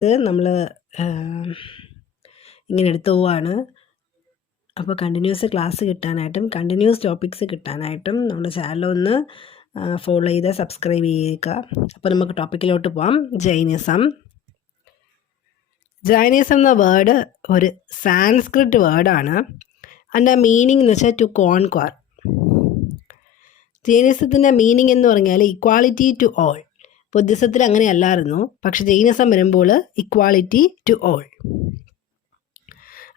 ഇത് നമ്മൾ ഇങ്ങനെ എടുത്തു പോവാണ്. അപ്പോൾ കണ്ടിന്യൂസ് ക്ലാസ് കിട്ടാനായിട്ടും കണ്ടിന്യൂസ് ടോപ്പിക്സ് കിട്ടാനായിട്ടും നമ്മുടെ ചാനലൊന്ന് ഫോളോ ചെയ്ത് സബ്സ്ക്രൈബ് ചെയ്യുക. അപ്പോൾ നമുക്ക് ടോപ്പിക്കിലോട്ട് പോവാം. ജൈനിസം എന്ന വേർഡ് ഒരു സാൻസ്ക്രിറ്റ് വേർഡാണ്. അതിൻ്റെ മീനിങ് എന്ന് വെച്ചാൽ ടു കോൺക്വർ. ജൈനിസത്തിൻ്റെ മീനിങ് എന്ന് പറഞ്ഞാൽ ഇക്വാളിറ്റി ടു ഓൾ. ബുദ്ധിസത്തിൽ അങ്ങനെയല്ലായിരുന്നു, പക്ഷെ ജൈനിസം വരുമ്പോൾ ഇക്വാളിറ്റി ടു ഓൾ.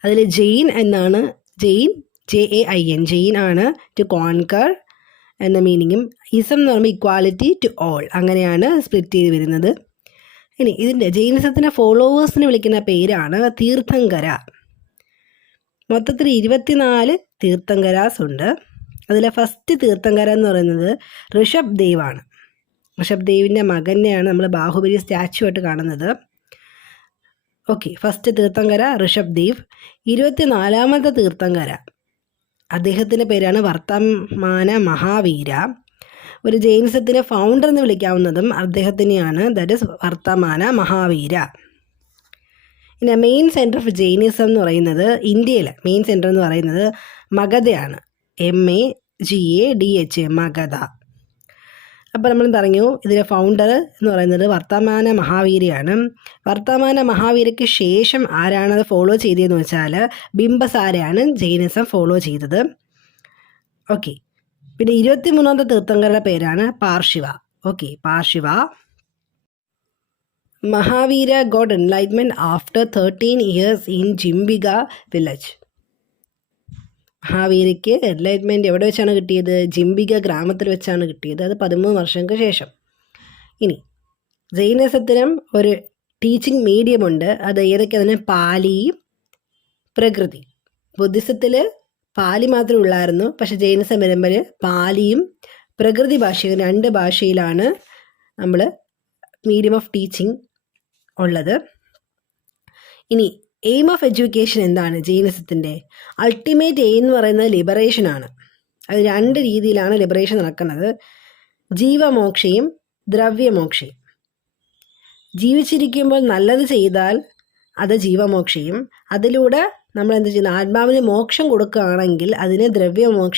അതിൽ ജെയിൻ എന്നാണ്, JAIN ജെയിൻ ആണ് ടു കോൺകർ എന്ന മീനിങ്ങും. ഇസം എന്ന് പറയുമ്പോൾ ഇക്വാലിറ്റി ടു ഓൾ, അങ്ങനെയാണ് സ്പ്ലിറ്റ് ചെയ്ത് വരുന്നത്. ഇനി ഇതിൻ്റെ ജൈനിസത്തിൻ്റെ ഫോളോവേഴ്സിന് വിളിക്കുന്ന പേരാണ് തീർത്ഥങ്കര. മൊത്തത്തിൽ 24 തീർത്ഥങ്കരാസ് ഉണ്ട്. അതിലെ ഫസ്റ്റ് തീർത്ഥങ്കര എന്ന് പറയുന്നത് ഋഷഭ് ദേവാണ്. ഋഷഭ് ദേവിൻ്റെ മകനെയാണ് നമ്മൾ ബാഹുബലി സ്റ്റാച്ചു ആയിട്ട് കാണുന്നത്. Okay, first Tirthankara Rishabh Dev. 24ാമത്തെ തീർത്ഥങ്കര, അദ്ദേഹത്തിൻ്റെ പേരാണ് വർത്തമാന മഹാവീര. ഒരു ജൈനിസത്തിൻ്റെ ഫൗണ്ടർ എന്ന് വിളിക്കാവുന്നതും അദ്ദേഹത്തിനെയാണ്, ദാറ്റ് ഇസ് വർത്തമാന മഹാവീര. പിന്നെ മെയിൻ സെൻറ്റർ ഓഫ് ജൈനിസം എന്ന് പറയുന്നത് ഇന്ത്യയിലെ മെയിൻ സെൻറ്റർ എന്ന് പറയുന്നത് മഗധയാണ്. MAGADH മഗധ. അപ്പോൾ നമ്മൾ പറഞ്ഞു ഇതിലെ ഫൗണ്ടർ എന്ന് പറയുന്നത് വർത്തമാന മഹാവീരയാണ്. വർത്തമാന മഹാവീരയ്ക്ക് ശേഷം ആരാണത് ഫോളോ ചെയ്തതെന്ന് വെച്ചാൽ ബിംബസാരയാണ് ജൈനിസം ഫോളോ ചെയ്തത്. ഓക്കെ, പിന്നെ 23ാമത്തെ തീർത്ഥങ്കരുടെ പേരാണ് Parshva. Okay, Parshva. Mahavira god enlightenment after 13 years in Jimbhika village. മഹാവീരയ്ക്ക് എൻലൈറ്റ്മെൻറ്റ് എവിടെ വെച്ചാണ് കിട്ടിയത്? ജിംബിക ഗ്രാമത്തിൽ വെച്ചാണ് കിട്ടിയത്. അത് 13 വർഷങ്ങൾക്ക് ശേഷം. ഇനി ജൈനിസത്തിനും ഒരു ടീച്ചിങ് മീഡിയമുണ്ട്. അത് ഏതൊക്കെയാണ്? പാലി, പ്രകൃതി. ബുദ്ധിസത്തിൽ പാലി മാത്രമേ ഉള്ളായിരുന്നു, പക്ഷേ ജൈനിസം വരുമ്പോൾ പാലിയും പ്രകൃതി ഭാഷയും 2 ഭാഷയിലാണ് നമ്മൾ മീഡിയം ഓഫ് ടീച്ചിങ് ഉള്ളത്. ഇനി എയിം ഓഫ് എഡ്യൂക്കേഷൻ എന്താണ് ജൈനിസത്തിൻ്റെ? അൾട്ടിമേറ്റ് എയിം എന്ന് പറയുന്നത് ലിബറേഷനാണ്. അത് 2 രീതിയിലാണ് ലിബറേഷൻ നടക്കുന്നത്: ജീവമോക്ഷയും ദ്രവ്യമോക്ഷയും. ജീവിച്ചിരിക്കുമ്പോൾ നല്ലത് ചെയ്താൽ അത് ജീവമോക്ഷയും, അതിലൂടെ നമ്മൾ എന്ത് ചെയ്യുന്നു? ആത്മാവിന് മോക്ഷം കൊടുക്കുകയാണെങ്കിൽ അതിന് ദ്രവ്യമോക്ഷ.